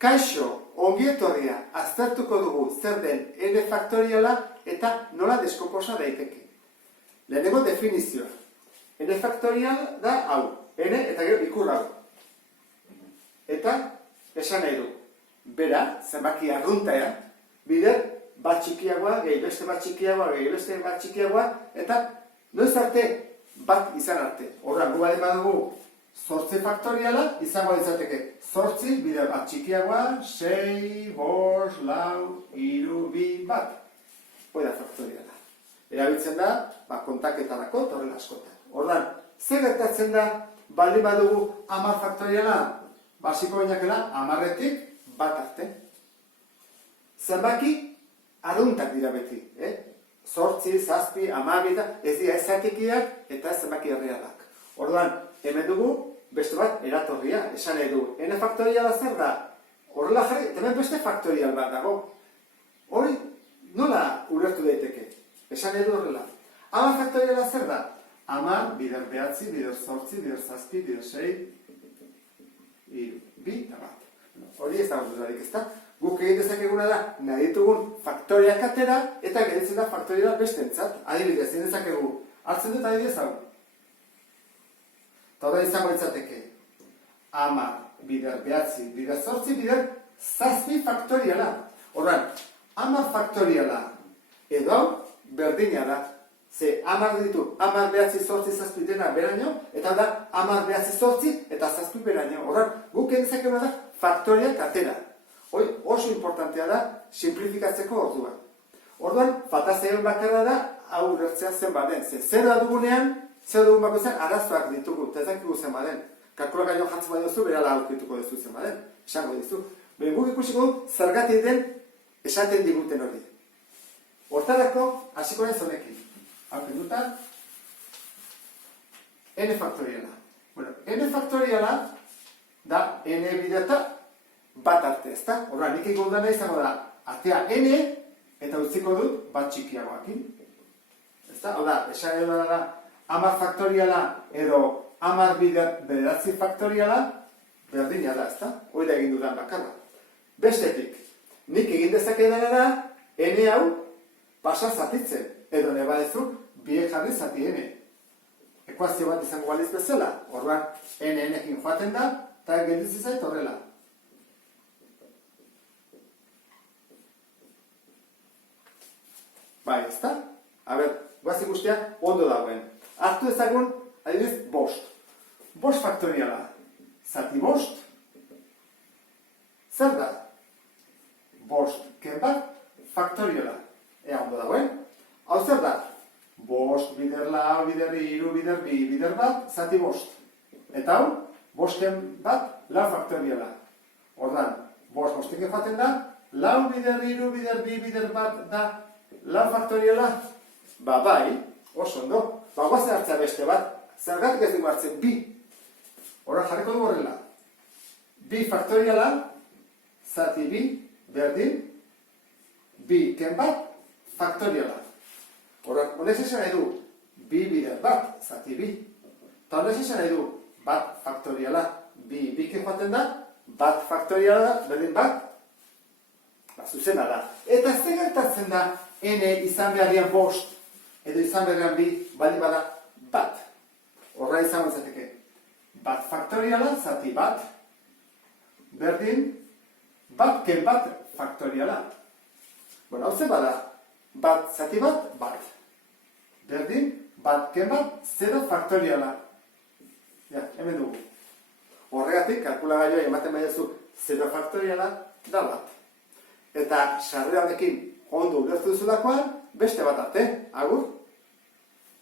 Kaixo, ongi etorria, aztertuko dugu zer den n faktoriala eta nola deskomposa daiteke. Lehenengo definizioa. N faktorial da hau, n eta gero ikur hau. Eta esan nahi du, bera, zenbaki arruntaia, bider bat txikiagoa, gehi beste bat txikiagoa, gehi beste bat txikiagoa, eta noiz arte bat izan arte. Horren, gu bade badugu, 8 faktoriala izango ditzateke 8 bider bat txikiagoa, 6, 5, 4, 3, 2, 1. Hoi da faktoriala. Erabiltzen da, kontaketarako, eta horrela askotan. Ordan, zer gertatzen da, baldin badugu 10 faktoriala, basiko bainakela, 10-etik bat arte. Zenbaki, arruntak dira beti. 8, 7, 12, ez dira ezatikiak eta zenbaki errealak. Orduan, hemen dugu, beste bat eratorria, esan nahi du. N faktoriala zer da? Horrela jarri, hemen beste faktorial bat dago. Hori, nola ulertu daiteke? Esan nahi du horrela. 10 faktoriala zer da? 10, bider 9, bider 8, bider 7, bider 6, 2, eta bat. Hori ez dago dudarik, ez da? Guk egin dezakeguna da, nahi ditugun faktoriak atera, eta geritzen da faktoriala bestentzat. Adibidez, egin dezakegu. Hartzen dut adibidez hau. Eta hori izango ditzateke. 10, bider 9, bider 8, bider 7 faktoriala. Horren, 10 faktoriala edo berdina da. Ze 10 ditu, 10, 9, 8, 7 dena beraino, eta da 10, 9, 8 eta 7 beraino. Horren, guk egin dezakeguna da faktoriak atera. Hoi oso importantea da simplifikatzeko orduan. Orduan, falta zeion bakarra da, hau ulertzea zen baden. Ze zerra dugunean, zer dugun bako zen, arazoak ditugu, eta ezakigu zen baden. Kalkulagailu jantzen bai duzu, berala aurkituko duzu zen baden. Esango dizu. Behen guk ikusiko du, zergatik den esaten diguten hori. Hortarako, hasiko naiz honekin. Hauken duta, n faktoriala. Bueno, n faktoriala da n bideta bat arte, ezta? Horra, nik egon dana izango da, artea n eta utziko dut bat txikiagoakin. Ezta? Hau da, esan edo da, 10 faktoriala edo 10 bider 9 faktoriala berdina da, ezta? Hori da egin dudan bakarra. Bestetik, nik egin dezakedana da, n hau pasa zatitzen, edo ne badezu, biek jarri zati n. Ekuazio bat izango baliz bezala, orduan, n-ekin joaten da, eta gelditzen zait horrela. Bai, ezta? A ber, guazik guztia ondo dagoen. Hartu ezagun, adibidez, 5. 5 faktoriala. Zati 5. Zer da? 5 ken bat faktoriala. Ea ondo dagoen. Hau zer da? 5 bider lau, bider hiru, bider bi, bider bat, zati 5. Eta hau, 5 ken bat lau faktoriala. Ordan, 5 bostekin joaten da, lau bider hiru, bider bi, bider bat da lau faktoriala. Ba, bai, oso ondo. Ba, guazen hartzea beste bat, zergatik ez dugu hartzen bi. Horra jarriko dugu horrela. Bi faktoriala, zati bi, berdin, bi ken bat, faktoriala. Horra, honez esan nahi du, bi bider bat, zati bi. Eta honez esan nahi du, bat faktoriala, bi ken joaten da, bat faktoriala da, berdin bat, ba, zuzena da. Eta ez gertatzen da, n izan beharrian 5, edo izan beharrian bi, bali bada, bat. Horra izango izateke. Bat faktoriala, zati bat, berdin, bat ken bat faktoriala. Bueno, hau ze bada, bat zati bat, bat. Berdin, bat ken bat, 0 faktoriala. Ja, hemen dugu. Horregatik, kalkulagailua ematen baiazu 0 faktoriala, da bat. Eta sarrera honekin ondo ulertu duzulakoan, beste bat arte, agur.